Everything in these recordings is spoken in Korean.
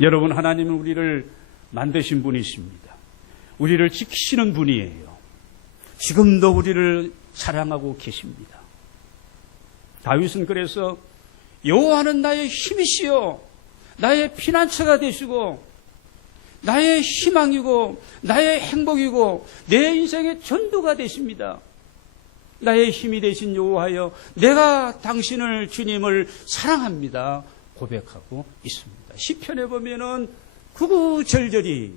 여러분, 하나님은 우리를 만드신 분이십니다. 우리를 지키시는 분이에요. 지금도 우리를 사랑하고 계십니다. 다윗은 그래서 여호와는 나의 힘이시요 나의 피난처가 되시고 나의 희망이고 나의 행복이고 내 인생의 전부가 되십니다. 나의 힘이 되신 여호와여, 내가 당신을, 주님을 사랑합니다 고백하고 있습니다. 시편에 보면은 구구절절히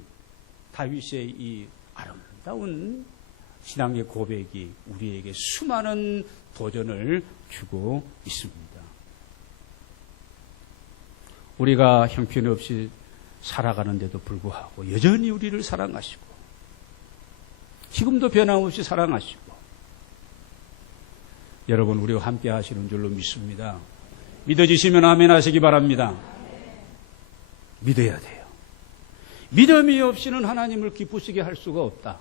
다윗의 이 아름다운 신앙의 고백이 우리에게 수많은 도전을 주고 있습니다. 우리가 형편없이 살아가는데도 불구하고 여전히 우리를 사랑하시고 지금도 변함없이 사랑하시고 여러분, 우리와 함께 하시는 줄로 믿습니다. 믿어지시면 아멘 하시기 바랍니다. 믿어야 돼요. 믿음이 없이는 하나님을 기쁘시게 할 수가 없다.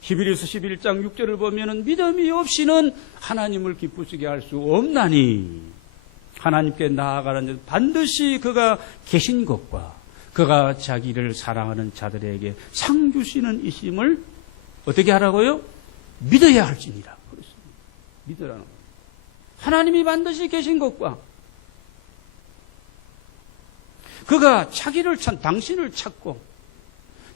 히브리서 11장 6절을 보면은 믿음이 없이는 하나님을 기쁘시게 할 수 없나니 하나님께 나아가는 자 반드시 그가 계신 것과 그가 자기를 사랑하는 자들에게 상 주시는 이심을 어떻게 하라고요? 믿어야 할지니라. 그렇습니다. 믿으라는 거예요. 하나님이 반드시 계신 것과 그가 자기를 당신을 찾고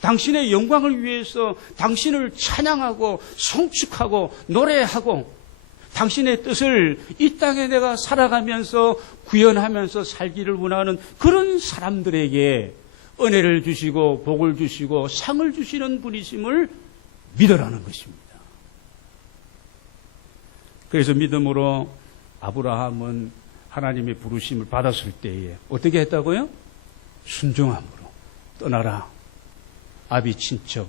당신의 영광을 위해서 당신을 찬양하고 송축하고 노래하고 당신의 뜻을 이 땅에 내가 살아가면서 구현하면서 살기를 원하는 그런 사람들에게 은혜를 주시고 복을 주시고 상을 주시는 분이심을 믿으라는 것입니다. 그래서 믿음으로 아브라함은 하나님의 부르심을 받았을 때에 어떻게 했다고요? 순종함으로 떠나라. 아비 친척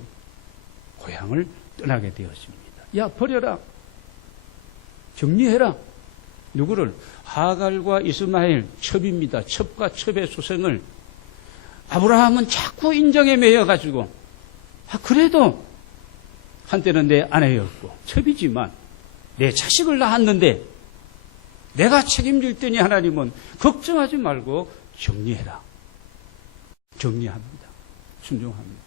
고향을 떠나게 되었습니다. 야, 버려라. 정리해라. 누구를? 하갈과 이스마엘, 첩입니다. 첩과 첩의 소생을 아브라함은 자꾸 인정에 매여가지고 그래도 한때는 내 아내였고 첩이지만 내 자식을 낳았는데 내가 책임질 테니 하나님은 걱정하지 말고 정리해라. 정리합니다. 순종합니다.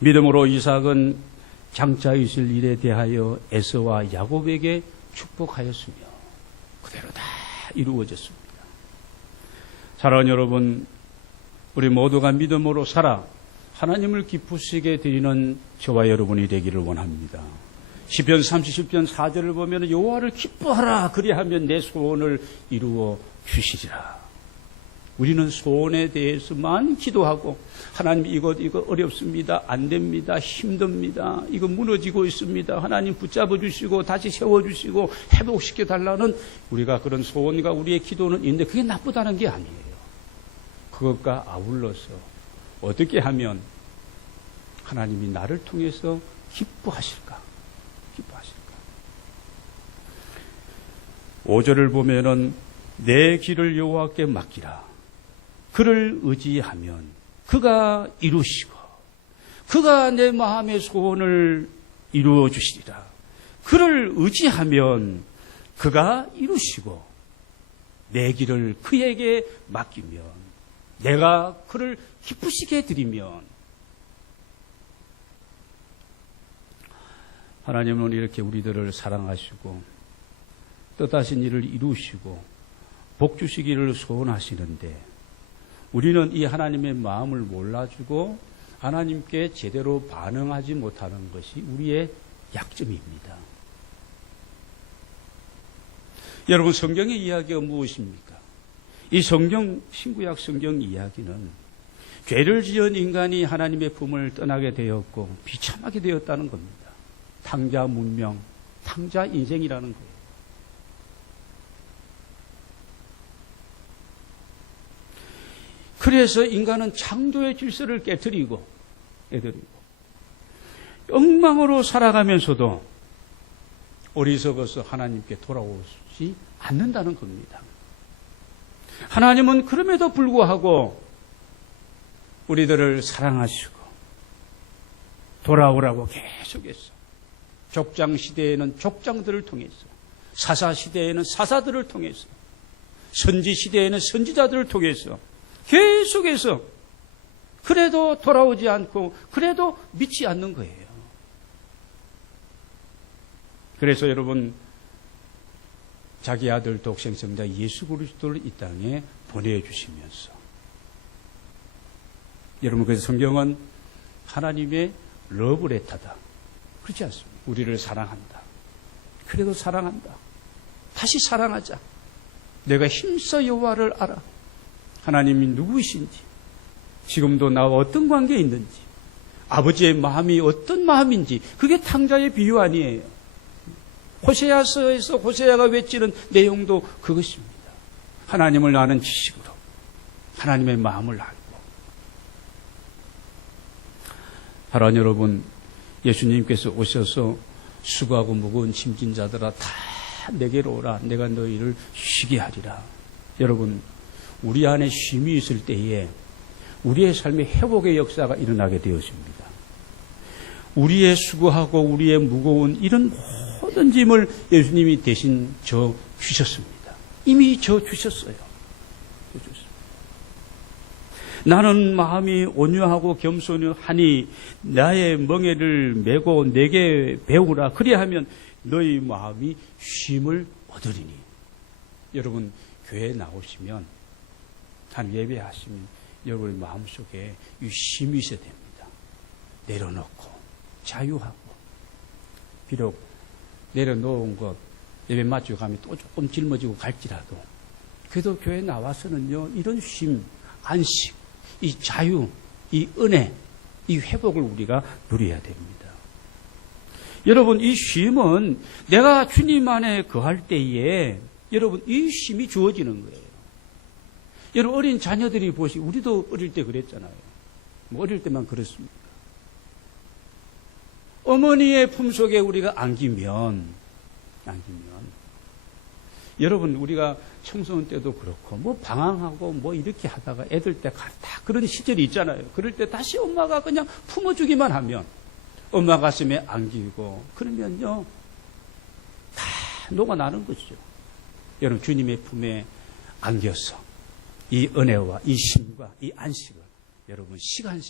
믿음으로 이삭은 장차 있을 일에 대하여 에서와 야곱에게 축복하였으며 그대로 다 이루어졌습니다. 사랑하는 여러분, 우리 모두가 믿음으로 살아 하나님을 기쁘시게 드리는 저와 여러분이 되기를 원합니다. 시편 30편 4절을 보면 여호와를 기뻐하라 그리하면 내 소원을 이루어 주시리라. 우리는 소원에 대해서만 기도하고 하나님 이거 어렵습니다. 안 됩니다. 힘듭니다. 이거 무너지고 있습니다. 하나님 붙잡아 주시고 다시 세워주시고 회복시켜 달라는 우리가 그런 소원과 우리의 기도는 있는데 그게 나쁘다는 게 아니에요. 그것과 아울러서 어떻게 하면 하나님이 나를 통해서 기뻐하실까? 5절을 보면은 내 길을 여호와께 맡기라. 그를 의지하면 그가 이루시고 그가 내 마음의 소원을 이루어 주시리라. 그를 의지하면 그가 이루시고 내 길을 그에게 맡기면 내가 그를 기쁘시게 드리면 하나님은 이렇게 우리들을 사랑하시고 뜻하신 일을 이루시고 복 주시기를 소원하시는데 우리는 이 하나님의 마음을 몰라주고 하나님께 제대로 반응하지 못하는 것이 우리의 약점입니다. 여러분, 성경의 이야기가 무엇입니까? 이 신구약 성경 이야기는 죄를 지은 인간이 하나님의 품을 떠나게 되었고 비참하게 되었다는 겁니다. 탕자 문명, 탕자 인생이라는 거예요. 그래서 인간은 창조의 질서를 깨뜨리고 엉망으로 살아가면서도 어리석어서 하나님께 돌아오지 않는다는 겁니다. 하나님은 그럼에도 불구하고 우리들을 사랑하시고 돌아오라고 계속해서 족장 시대에는 족장들을 통해서 사사 시대에는 사사들을 통해서 선지 시대에는 선지자들을 통해서 계속해서 그래도 돌아오지 않고 그래도 믿지 않는 거예요. 그래서 여러분, 자기 아들 독생성자 예수 그리스도를 이 땅에 보내주시면서, 여러분, 그래서 성경은 하나님의 러브레터다, 그렇지 않습니까? 우리를 사랑한다. 그래도 사랑한다. 다시 사랑하자. 내가 힘써 여호와를 알아. 하나님이 누구이신지, 지금도 나와 어떤 관계에 있는지, 아버지의 마음이 어떤 마음인지, 그게 탕자의 비유 아니에요. 호세아서에서 호세아가 외치는 내용도 그것입니다. 하나님을 아는 지식으로 하나님의 마음을 알고. 사랑하는 여러분, 예수님께서 오셔서 수고하고 무거운 짐진 자들아 다 내게로 오라. 내가 너희를 쉬게 하리라. 여러분, 우리 안에 쉼이 있을 때에 우리의 삶의 회복의 역사가 일어나게 되었습니다. 우리의 수고하고 우리의 무거운 이런 모든 짐을 예수님이 대신 져 주셨습니다. 이미 져 주셨어요. 나는 마음이 온유하고 겸손하니 나의 멍에를 메고 내게 배우라. 그리하면 너희 마음이 쉼을 얻으리니. 여러분, 교회에 나오시면, 한 예배하시면 여러분의 마음속에 이 쉼이 있어야 됩니다. 내려놓고 자유하고, 비록 내려놓은 것 예배 마치고 가면 또 조금 짊어지고 갈지라도, 그래도 교회에 나와서는요, 이런 쉼, 안식, 이 자유, 이 은혜, 이 회복을 우리가 누려야 됩니다. 여러분, 이 쉼은 내가 주님 안에 거할 때에 여러분 이 쉼이 주어지는 거예요. 여러분, 어린 자녀들이 보시고, 우리도 어릴 때 그랬잖아요. 뭐 어릴 때만 그렇습니까? 어머니의 품속에 우리가 안기면 여러분, 우리가 청소년 때도 그렇고 뭐 방황하고 뭐 이렇게 하다가 애들 때 다 그런 시절이 있잖아요. 그럴 때 다시 엄마가 그냥 품어주기만 하면 엄마 가슴에 안기고 그러면요 다 녹아나는 거죠. 여러분, 주님의 품에 안겨서 이 은혜와 이 쉼과 이 안식을 여러분 시간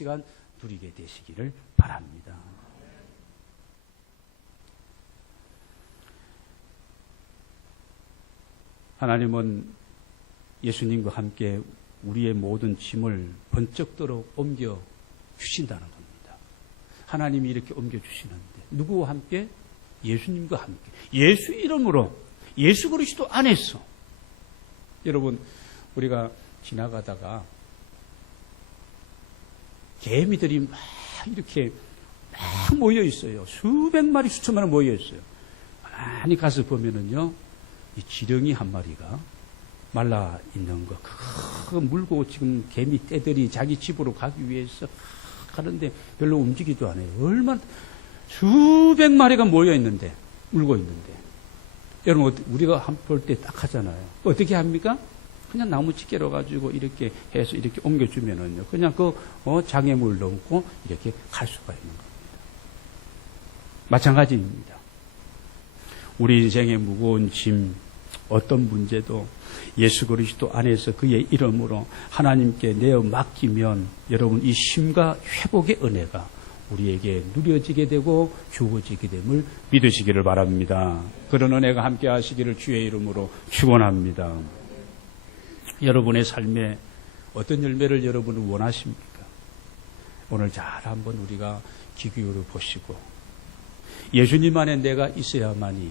누리게 되시기를 바랍니다. 하나님은 예수님과 함께 우리의 모든 짐을 번쩍도록 옮겨 주신다는 겁니다. 하나님이 이렇게 옮겨 주시는데 누구와 함께? 예수님과 함께. 예수 이름으로, 예수 그리스도 안에서. 여러분, 우리가 지나가다가 개미들이 막 이렇게 막 모여 있어요. 수백 마리, 수천 마리 모여 있어요. 많이 가서 보면은요, 이 지렁이 한 마리가 말라 있는 거, 그거 물고 지금 개미 떼들이 자기 집으로 가기 위해서 가는데 별로 움직이지도 않아요. 얼마나 수백 마리가 모여 있는데, 물고 있는데. 여러분, 우리가 한 볼 때 딱 하잖아요. 어떻게 합니까? 그냥 나무 집게로 가지고 이렇게 해서 이렇게 옮겨주면은요, 그냥 장애물 넘고 이렇게 갈 수가 있는 겁니다. 마찬가지입니다. 우리 인생의 무거운 짐, 어떤 문제도 예수 그리스도 안에서 그의 이름으로 하나님께 내어 맡기면 여러분 이 쉼과 회복의 은혜가 우리에게 누려지게 되고 주어지게 됨을 믿으시기를 바랍니다. 그런 은혜가 함께 하시기를 주의 이름으로 축원합니다. 여러분의 삶에 어떤 열매를 여러분은 원하십니까? 오늘 잘 한번 우리가 귀 기울여 보시고, 예수님 안에 내가 있어야만이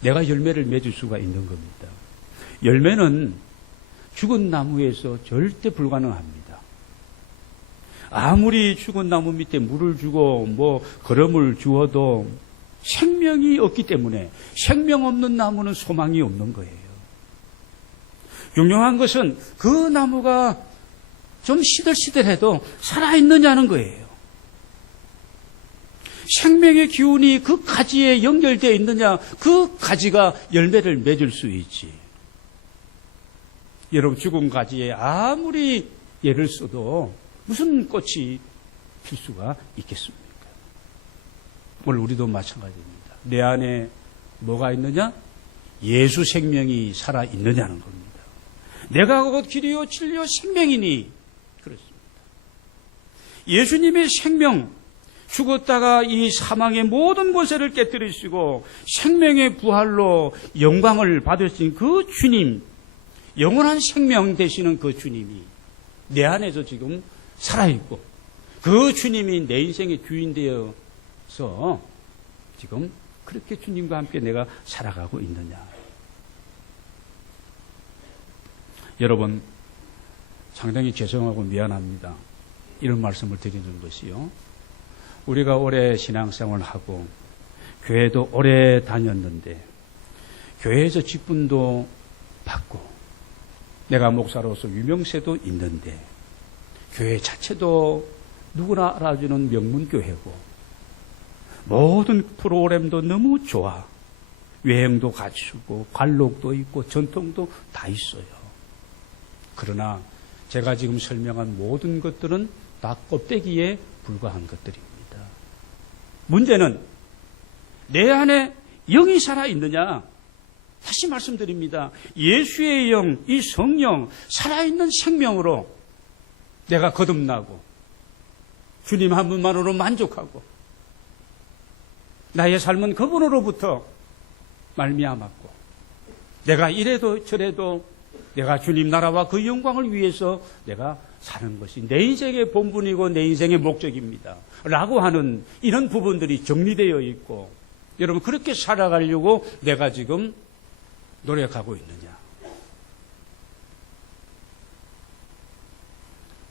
내가 열매를 맺을 수가 있는 겁니다. 열매는 죽은 나무에서 절대 불가능합니다. 아무리 죽은 나무 밑에 물을 주고 거름을 주어도 생명이 없기 때문에 생명 없는 나무는 소망이 없는 거예요. 중요한 것은 그 나무가 좀 시들시들해도 살아있느냐는 거예요. 생명의 기운이 그 가지에 연결되어 있느냐, 그 가지가 열매를 맺을 수 있지. 여러분, 죽은 가지에 아무리 예를 써도 무슨 꽃이 필 수가 있겠습니까? 오늘 우리도 마찬가지입니다. 내 안에 뭐가 있느냐? 예수 생명이 살아있느냐는 겁니다. 내가 곧 길이요 진리요 생명이니 그렇습니다. 예수님의 생명, 죽었다가 이 사망의 모든 권세를 깨뜨리시고 생명의 부활로 영광을 받으신 그 주님, 영원한 생명 되시는 그 주님이 내 안에서 지금 살아있고 그 주님이 내 인생의 주인 되어서 지금 그렇게 주님과 함께 내가 살아가고 있느냐. 여러분, 상당히 죄송하고 미안합니다. 이런 말씀을 드리는 것이요. 우리가 오래 신앙생활을 하고 교회도 오래 다녔는데 교회에서 직분도 받고 내가 목사로서 유명세도 있는데 교회 자체도 누구나 알아주는 명문교회고 모든 프로그램도 너무 좋아. 여행도 갖추고 관록도 있고 전통도 다 있어요. 그러나 제가 지금 설명한 모든 것들은 다 껍데기에 불과한 것들입니다. 문제는 내 안에 영이 살아있느냐? 다시 말씀드립니다. 예수의 영, 이 성령, 살아있는 생명으로 내가 거듭나고 주님 한 분만으로 만족하고 나의 삶은 그분으로부터 말미암았고 내가 이래도 저래도 내가 주님 나라와 그 영광을 위해서 내가 사는 것이 내 인생의 본분이고 내 인생의 목적입니다. 라고 하는 이런 부분들이 정리되어 있고 여러분 그렇게 살아가려고 내가 지금 노력하고 있느냐.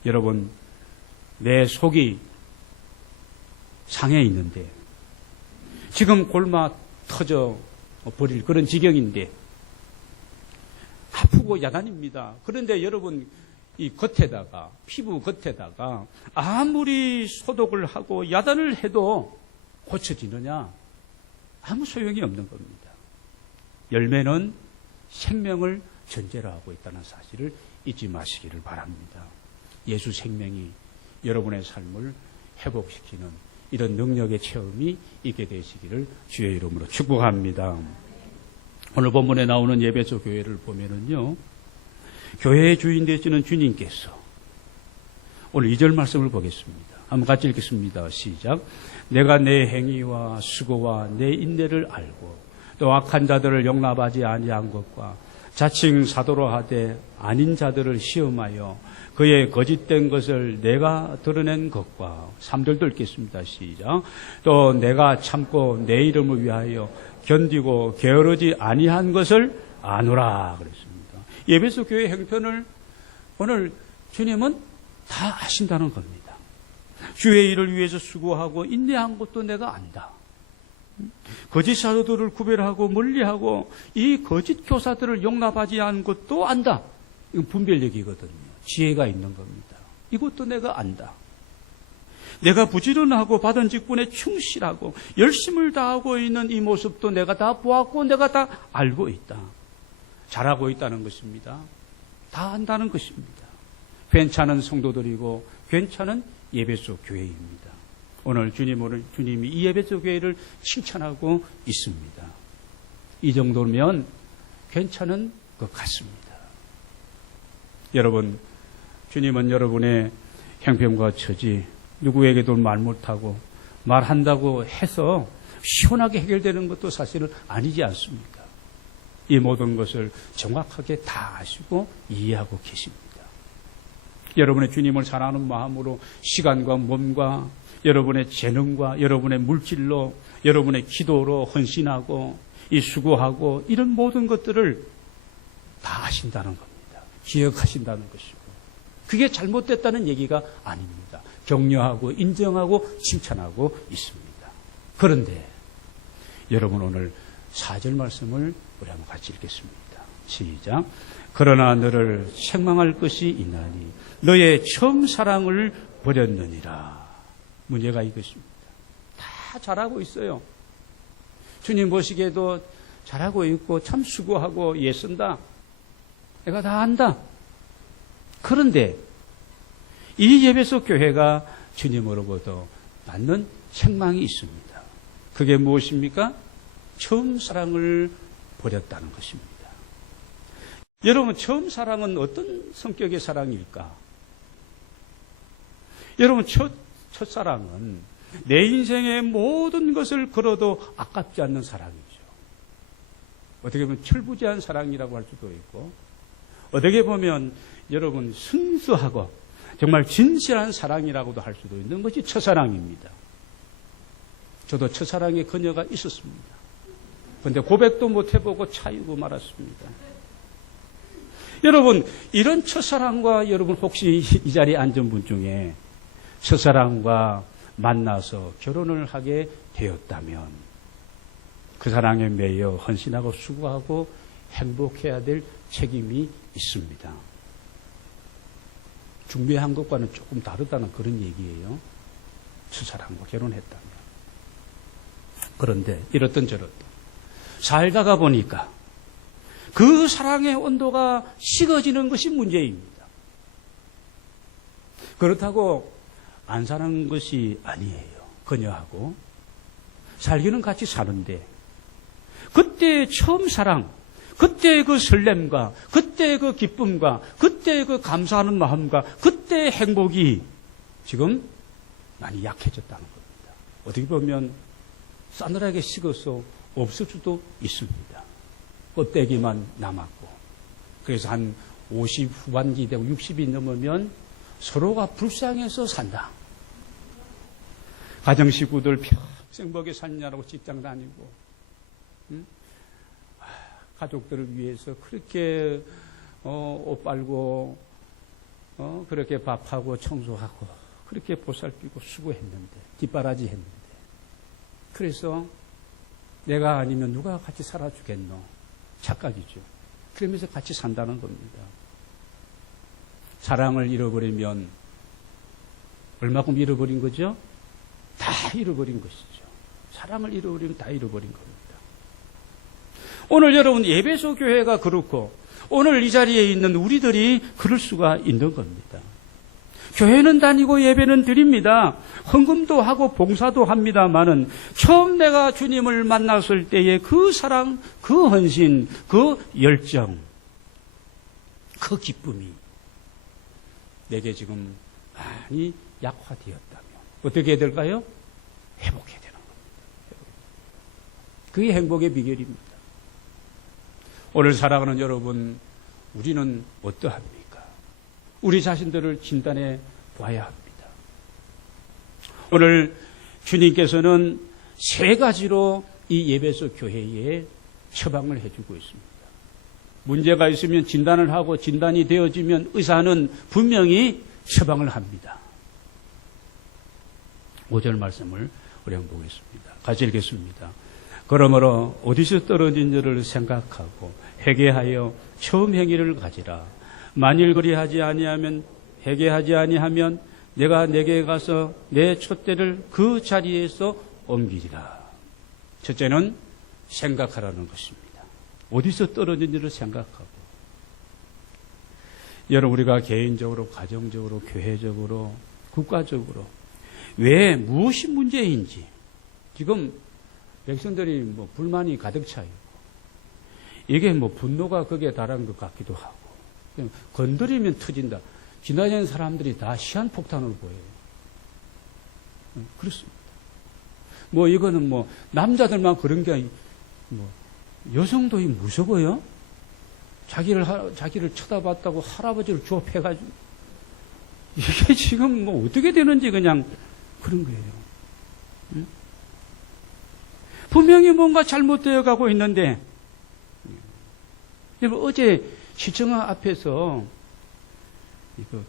여러분 내 속이 상해 있는데 지금 골마 터져 버릴 그런 지경인데 아프고 야단입니다. 그런데 여러분 이 겉에다가 피부 겉에다가 아무리 소독을 하고 야단을 해도 고쳐지느냐? 아무 소용이 없는 겁니다. 열매는 생명을 전제로 하고 있다는 사실을 잊지 마시기를 바랍니다. 예수 생명이 여러분의 삶을 회복시키는 이런 능력의 체험이 있게 되시기를 주의 이름으로 축복합니다. 오늘 본문에 나오는 에베소 교회를 보면은요, 교회의 주인 되시는 주님께서 오늘 2절 말씀을 보겠습니다. 한번 같이 읽겠습니다. 시작. 내가 내 행위와 수고와 내 인내를 알고 또 악한 자들을 용납하지 아니한 것과 자칭 사도로 하되 아닌 자들을 시험하여 그의 거짓된 것을 내가 드러낸 것과 3절도 읽겠습니다. 시작. 또 내가 참고 내 이름을 위하여 견디고 게으르지 아니한 것을 아노라 그랬습니다. 에베소 교회 형편을 오늘 주님은 다 아신다는 겁니다. 주의 일을 위해서 수고하고 인내한 것도 내가 안다. 거짓 사도들을 구별하고 멀리하고 이 거짓 교사들을 용납하지 않은 것도 안다. 이건 분별력이거든요. 지혜가 있는 겁니다. 이것도 내가 안다. 내가 부지런하고 받은 직분에 충실하고 열심을 다하고 있는 이 모습도 내가 다 보았고 내가 다 알고 있다. 잘하고 있다는 것입니다. 다 안다는 것입니다. 괜찮은 성도들이고 괜찮은 에베소 교회입니다. 오늘 주님이 이 에베소 교회를 칭찬하고 있습니다. 이 정도면 괜찮은 것 같습니다. 여러분, 주님은 여러분의 형편과 처지, 누구에게도 말 못하고 말한다고 해서 시원하게 해결되는 것도 사실은 아니지 않습니까? 이 모든 것을 정확하게 다 아시고 이해하고 계십니다. 여러분의 주님을 사랑하는 마음으로 시간과 몸과 여러분의 재능과 여러분의 물질로 여러분의 기도로 헌신하고 이 수고하고 이런 모든 것들을 다 하신다는 겁니다. 기억하신다는 것이고 그게 잘못됐다는 얘기가 아닙니다. 격려하고 인정하고 칭찬하고 있습니다. 그런데 여러분 오늘 4절 말씀을 우리 한번 같이 읽겠습니다. 시작. 그러나 너를 책망할 것이 있나니 너의 처음 사랑을 버렸느니라. 문제가 이것입니다. 다 잘하고 있어요. 주님 보시기에도 잘하고 있고 참 수고하고 애쓴다. 내가 다 안다. 그런데 이 에베소 교회가 주님으로부터 받는 책망이 있습니다. 그게 무엇입니까? 처음 사랑을 버렸다는 것입니다. 여러분, 처음 사랑은 어떤 성격의 사랑일까? 여러분, 첫사랑은 내 인생의 모든 것을 걸어도 아깝지 않는 사랑이죠. 어떻게 보면 철부지한 사랑이라고 할 수도 있고, 어떻게 보면 여러분 순수하고 정말 진실한 사랑이라고도 할 수도 있는 것이 첫사랑입니다. 저도 첫사랑의 그녀가 있었습니다. 그런데 고백도 못 해보고 차이고 말았습니다. 여러분, 이런 첫사랑과 여러분 혹시 이 자리에 앉은 분 중에 첫사랑과 만나서 결혼을 하게 되었다면 그 사랑에 매여 헌신하고 수고하고 행복해야 될 책임이 있습니다. 준비한 것과는 조금 다르다는 그런 얘기예요. 첫사랑과 결혼했다면. 그런데 이렇든 저렇든 살다가 보니까 그 사랑의 온도가 식어지는 것이 문제입니다. 그렇다고 안 사는 것이 아니에요. 그녀하고 살기는 같이 사는데 그때 처음 사랑, 그때 그 설렘과 그때 그 기쁨과 그때 그 감사하는 마음과 그때 행복이 지금 많이 약해졌다는 겁니다. 어떻게 보면 싸늘하게 식어서 없을 수도 있습니다. 껍데기만 남았고, 그래서 한 50 후반기 되고 60이 넘으면 서로가 불쌍해서 산다. 가정식구들 평생 먹여 살리냐고 직장 다니고, 가족들을 위해서 그렇게 옷 빨고 그렇게 밥하고 청소하고 그렇게 보살피고 수고했는데, 뒷바라지 했는데, 그래서 내가 아니면 누가 같이 살아주겠노? 착각이죠. 그러면서 같이 산다는 겁니다. 사랑을 잃어버리면 얼마큼 잃어버린 거죠? 다 잃어버린 것이죠. 사랑을 잃어버리면 다 잃어버린 겁니다. 오늘 여러분 예배소 교회가 그렇고 오늘 이 자리에 있는 우리들이 그럴 수가 있는 겁니다. 교회는 다니고 예배는 드립니다. 헌금도 하고 봉사도 합니다마는 처음 내가 주님을 만났을 때의 그 사랑, 그 헌신, 그 열정, 그 기쁨이 내게 지금 많이 약화되었다면 어떻게 해야 될까요? 회복해야 되는 겁니다. 그게 행복의 비결입니다. 오늘 살아가는 여러분, 우리는 어떠합니까? 우리 자신들을 진단해 봐야 합니다. 오늘 주님께서는 세 가지로 이 예배소 교회에 처방을 해주고 있습니다. 문제가 있으면 진단을 하고 진단이 되어지면 의사는 분명히 처방을 합니다. 5절 말씀을 우리 한번 보겠습니다. 같이 읽겠습니다. 그러므로 어디서 떨어진 줄을 생각하고 회개하여 처음 행위를 가지라. 만일 그리하지 아니하면 회개하지 아니하면 내가 내게 가서 내 촛대를 그 자리에서 옮기리라. 첫째는 생각하라는 것입니다. 어디서 떨어진지를 생각하고, 여러분 우리가 개인적으로, 가정적으로, 교회적으로, 국가적으로 왜 무엇이 문제인지 지금 백성들이 뭐 불만이 가득 차 있고, 이게 뭐 분노가 거기에 달한 것 같기도 하고, 건드리면 터진다. 지나가는 사람들이 다 시한폭탄을 보여요. 그렇습니다. 뭐 이거는 뭐 남자들만 그런 게 아니고 뭐 여성도 무서워요. 자기를 쳐다봤다고 할아버지를 조업해가지고 이게 지금 뭐 어떻게 되는지 그냥 그런 거예요. 응? 분명히 뭔가 잘못되어 가고 있는데, 여러분 어제 시청 앞에서 이거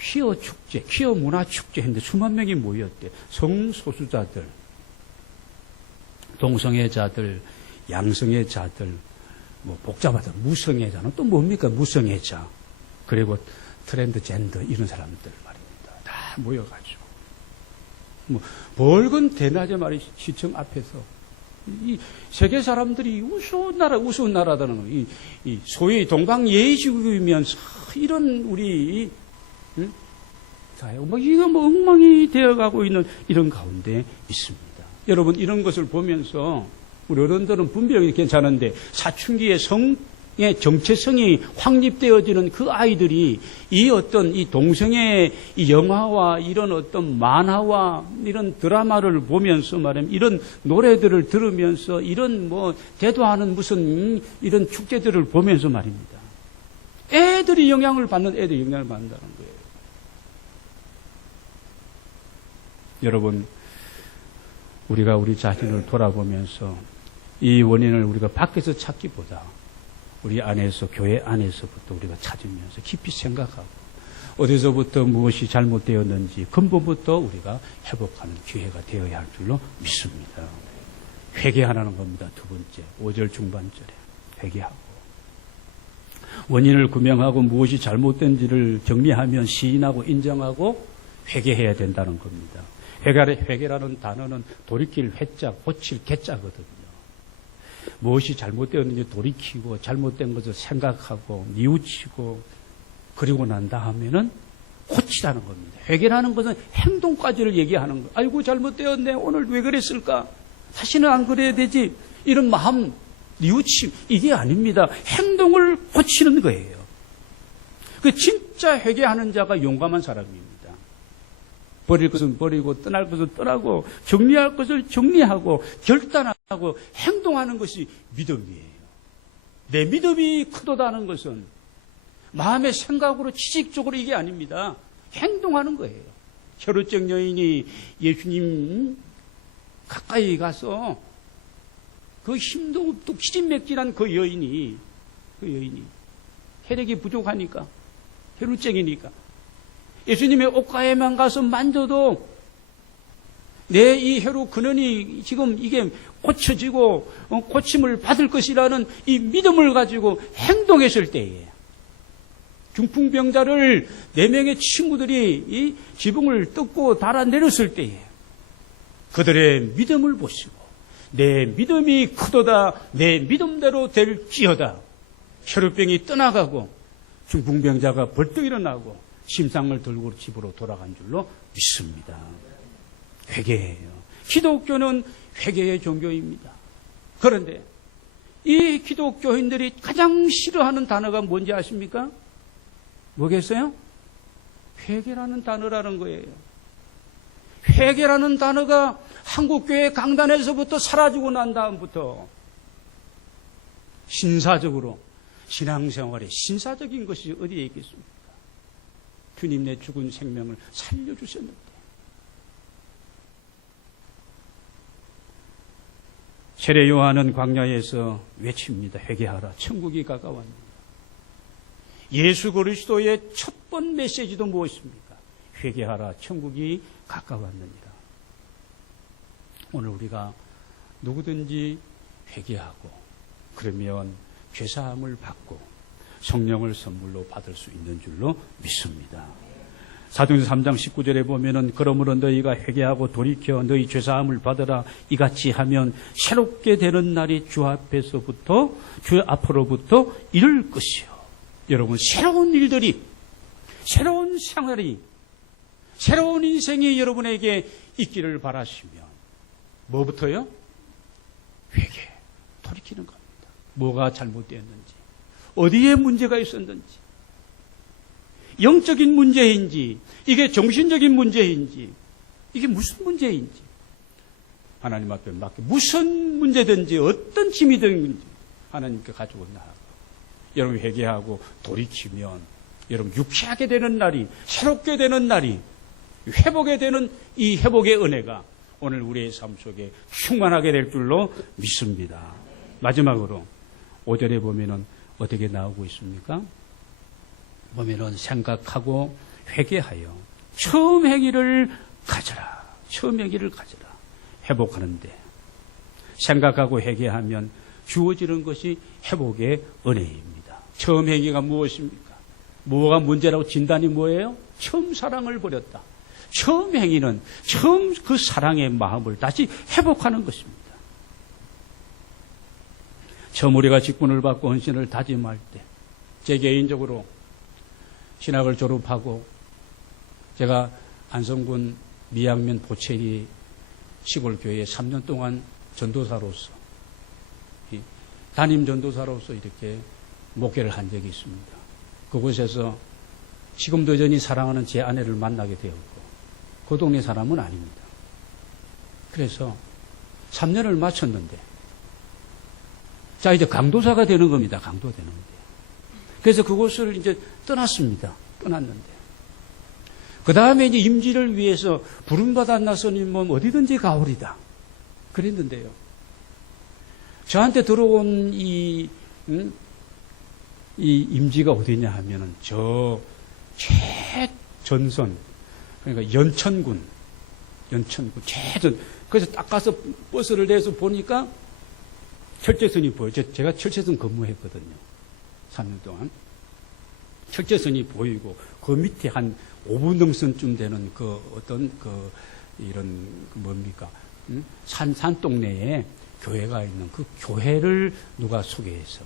퀴어 축제, 퀴어 문화 축제 했는데 수만 명이 모였대. 성소수자들, 동성애자들, 양성애자들, 뭐 복잡하다. 무성애자는 또 뭡니까? 무성애자. 그리고 트랜스젠더 이런 사람들 말입니다. 다 모여가지고 뭐 벌건 대낮에 말이 시청 앞에서 이 세계 사람들이 우스운 나라다는 거. 이 소위 동방 예의지국이면서 이런 우리 사회, 뭐 이거 뭐 엉망이 되어가고 있는 이런 가운데 있습니다. 여러분 이런 것을 보면서 우리 어른들은 분별이 괜찮은데 사춘기의 정체성이 확립되어지는 그 아이들이 이 어떤 이 동성애 이 영화와 이런 어떤 만화와 이런 드라마를 보면서 말하면 이런 노래들을 들으면서 이런 뭐 대도하는 무슨 이런 축제들을 보면서 말입니다. 애들이 영향을 받는 애들이 영향을 받는다는 거예요. 여러분, 우리가 우리 자신을 돌아보면서 이 원인을 우리가 밖에서 찾기보다 우리 안에서, 교회 안에서부터 우리가 찾으면서 깊이 생각하고 어디서부터 무엇이 잘못되었는지 근본부터 우리가 회복하는 기회가 되어야 할 줄로 믿습니다. 회개하라는 겁니다. 두 번째, 5절 중반절에 회개하고 원인을 규명하고 무엇이 잘못된지를 정리하면 시인하고 인정하고 회개해야 된다는 겁니다. 회개라는 단어는 돌이킬 회자, 고칠 개자거든요. 무엇이 잘못되었는지 돌이키고 잘못된 것을 생각하고 뉘우치고 그리고 난 다음에는 고치라는 겁니다. 회개라는 것은 행동까지를 얘기하는 거예요. 아이고 잘못되었네. 오늘 왜 그랬을까? 다시는 안 그래야 되지. 이런 마음 뉘우침 이게 아닙니다. 행동을 고치는 거예요. 그 진짜 회개하는 자가 용감한 사람입니다. 버릴 것은 버리고 떠날 것은 떠나고 정리할 것을 정리하고 결단하고 행동하는 것이 믿음이에요. 내 믿음이 크도다는 것은 마음의 생각으로 지식적으로 이게 아닙니다. 행동하는 거예요. 혈루증 여인이 예수님 가까이 가서 그 힘도 없고 기진맥진한 그 여인이 혈액이 부족하니까 혈루증이니까 예수님의 옷가에만 가서 만져도 내 이 혈루 근원이 지금 이게 고쳐지고 고침을 받을 것이라는 이 믿음을 가지고 행동했을 때에 중풍병자를 4명의 친구들이 이 지붕을 뜯고 달아내렸을 때에 그들의 믿음을 보시고 내 믿음이 크도다 내 믿음대로 될지어다 혈루병이 떠나가고 중풍병자가 벌떡 일어나고 심상을 들고 집으로 돌아간 줄로 믿습니다. 회개예요. 기독교는 회개의 종교입니다. 그런데 이 기독교인들이 가장 싫어하는 단어가 뭔지 아십니까? 뭐겠어요? 회개라는 단어라는 거예요. 회개라는 단어가 한국교회 강단에서부터 사라지고 난 다음부터 신사적으로 신앙생활에 신사적인 것이 어디에 있겠습니까? 주님 내 죽은 생명을 살려주셨는데 세례 요한은 광야에서 외칩니다. 회개하라. 천국이 가까웠습니다. 예수 그리스도의 첫 번 메시지도 무엇입니까? 회개하라. 천국이 가까웠느니라. 오늘 우리가 누구든지 회개하고 그러면 죄사함을 받고 성령을 선물로 받을 수 있는 줄로 믿습니다. 사도행전 3장 19절에 보면은 그러므로 너희가 회개하고 돌이켜 너희 죄사함을 받으라 이같이 하면 새롭게 되는 날이 주 앞에서부터 주 앞으로부터 이를 것이요. 여러분 새로운 일들이 새로운 생활이 새로운 인생이 여러분에게 있기를 바라시면 뭐부터요? 회개, 돌이키는 겁니다. 뭐가 잘못되었는지 어디에 문제가 있었는지 영적인 문제인지 이게 정신적인 문제인지 이게 무슨 문제인지 하나님 앞에 맡겨 무슨 문제든지 어떤 짐이 되는지 하나님께 가지고 나아가 여러분 회개하고 돌이키면 여러분 유쾌하게 되는 날이 새롭게 되는 날이 회복에 되는 이 회복의 은혜가 오늘 우리의 삶 속에 충만하게 될 줄로 믿습니다. 마지막으로 5절에 보면은 어떻게 나오고 있습니까? 보면은 생각하고 회개하여 처음 행위를 가져라. 처음 행위를 가져라. 회복하는데 생각하고 회개하면 주어지는 것이 회복의 은혜입니다. 처음 행위가 무엇입니까? 뭐가 문제라고 진단이 뭐예요? 처음 사랑을 버렸다. 처음 행위는 처음 그 사랑의 마음을 다시 회복하는 것입니다. 처음 우리가 직분을 받고 헌신을 다짐할 때 제 개인적으로 신학을 졸업하고 제가 안성군 미양면 보채리 시골교회에 3년 동안 전도사로서 담임 전도사로서 이렇게 목회를 한 적이 있습니다. 그곳에서 지금도 여전히 사랑하는 제 아내를 만나게 되었고 그 동네 사람은 아닙니다. 그래서 3년을 마쳤는데 자 이제 강도사가 되는 겁니다. 강도 되는 거예요. 그래서 그곳을 이제 떠났습니다. 떠났는데 그 다음에 이제 임지를 위해서 부름받아 나서님은 어디든지 가오리다. 그랬는데요. 저한테 들어온 이 임지가 어디냐 하면은 저 최전선, 그러니까 연천군 최전. 그래서 딱 가서 버스를 내서 보니까 철제선이 보여요. 제가 철제선 근무했거든요. 3년 동안. 철제선이 보이고 그 밑에 한 5분 능선쯤 되는 그 어떤 그 이런 뭡니까? 산동네에 교회가 있는 그 교회를 누가 소개해서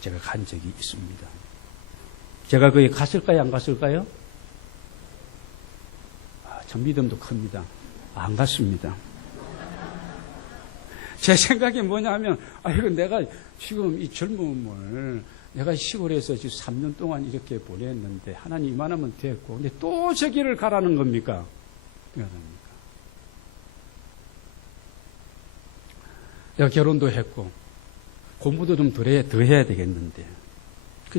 제가 간 적이 있습니다. 제가 거기 갔을까요? 안 갔을까요? 전 믿음도 큽니다. 안 갔습니다. 제 생각이 뭐냐 하면, 이거 내가 지금 이 젊음을 내가 시골에서 지금 3년 동안 이렇게 보냈는데, 하나님 이만하면 됐고, 근데 또 저기를 가라는 겁니까? 내가 결혼도 했고, 공부도 좀 더 해야 되겠는데,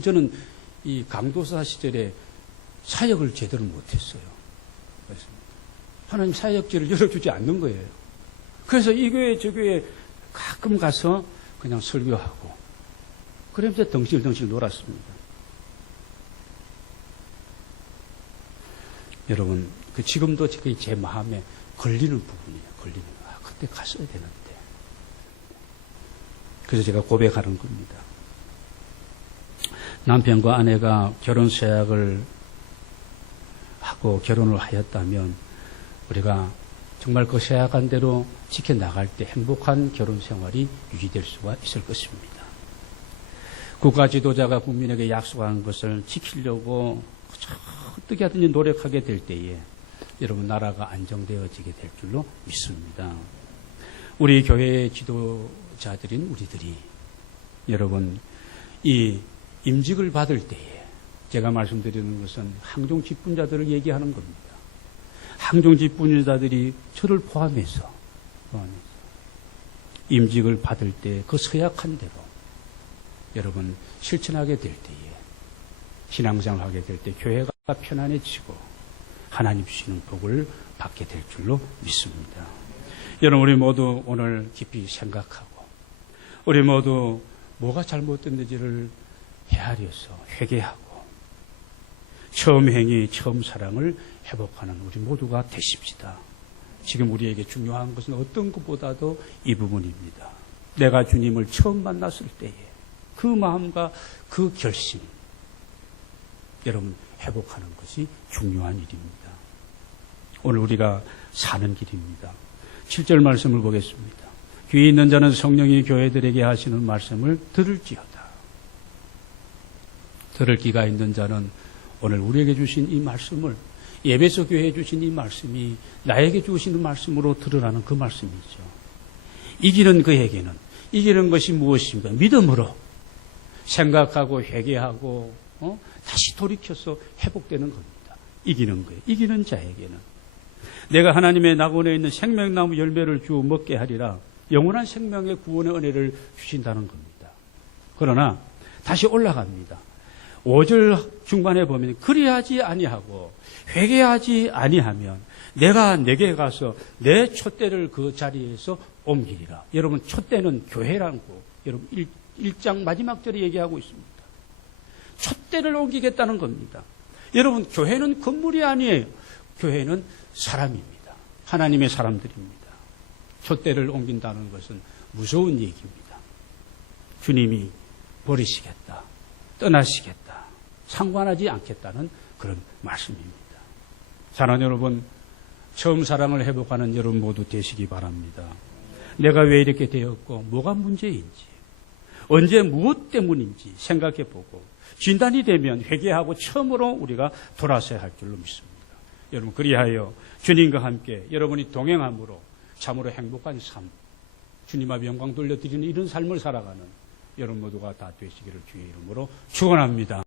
저는 이 강도사 시절에 사역을 제대로 못했어요. 하나님 사역지를 열어주지 않는 거예요. 그래서 이 교회 저 교회 가끔 가서 그냥 설교하고 그러면서 덩실덩실 놀았습니다. 여러분 지금도 제 마음에 걸리는 부분이에요. 그때 갔어야 되는데. 그래서 제가 고백하는 겁니다. 남편과 아내가 결혼 서약을 하고 결혼을 하였다면 우리가 정말 그 서약한 대로 지켜나갈 때 행복한 결혼 생활이 유지될 수가 있을 것입니다. 국가 지도자가 국민에게 약속한 것을 지키려고 어떻게 하든지 노력하게 될 때에 여러분 나라가 안정되어지게 될 줄로 믿습니다. 우리 교회의 지도자들인 우리들이 여러분 이 임직을 받을 때에 제가 말씀드리는 것은 항종 직분자들을 얘기하는 겁니다. 항종 직분자들이 저를 포함해서 임직을 받을 때 그 서약한 대로 여러분 실천하게 될 때에 신앙생활 하게 될 때 교회가 편안해지고 하나님 주시는 복을 받게 될 줄로 믿습니다. 여러분 우리 모두 오늘 깊이 생각하고 우리 모두 뭐가 잘못됐는지를 헤아려서 회개하고 처음 행위, 처음 사랑을 회복하는 우리 모두가 되십시다. 지금 우리에게 중요한 것은 어떤 것보다도 이 부분입니다. 내가 주님을 처음 만났을 때에 그 마음과 그 결심 여러분 회복하는 것이 중요한 일입니다. 오늘 우리가 사는 길입니다. 7절 말씀을 보겠습니다. 귀 있는 자는 성령이 교회들에게 하시는 말씀을 들을지어다. 들을 귀가 있는 자는 오늘 우리에게 주신 이 말씀을 에베소 교회에 주신 이 말씀이 나에게 주시는 말씀으로 들으라는 그 말씀이죠. 이기는 그에게는 이기는 것이 무엇입니까? 믿음으로 생각하고 회개하고 다시 돌이켜서 회복되는 겁니다. 이기는 거예요. 이기는 자에게는 내가 하나님의 낙원에 있는 생명나무 열매를 주어 먹게 하리라 영원한 생명의 구원의 은혜를 주신다는 겁니다. 그러나 다시 올라갑니다. 5절 중반에 보면 그리하지 아니하고 회개하지 아니하면 내가 내게 가서 내 촛대를 그 자리에서 옮기리라. 여러분 촛대는 교회라고 여러분 1장 마지막 절에 얘기하고 있습니다. 촛대를 옮기겠다는 겁니다. 여러분 교회는 건물이 아니에요. 교회는 사람입니다. 하나님의 사람들입니다. 촛대를 옮긴다는 것은 무서운 얘기입니다. 주님이 버리시겠다. 떠나시겠다. 상관하지 않겠다는 그런 말씀입니다. 사랑하는 여러분, 처음 사랑을 회복하는 여러분 모두 되시기 바랍니다. 내가 왜 이렇게 되었고 뭐가 문제인지 언제 무엇 때문인지 생각해보고 진단이 되면 회개하고 처음으로 우리가 돌아서야 할 줄로 믿습니다. 여러분 그리하여 주님과 함께 여러분이 동행함으로 참으로 행복한 삶 주님 앞에 영광 돌려드리는 이런 삶을 살아가는 여러분 모두가 다 되시기를 주의 이름으로 축원합니다.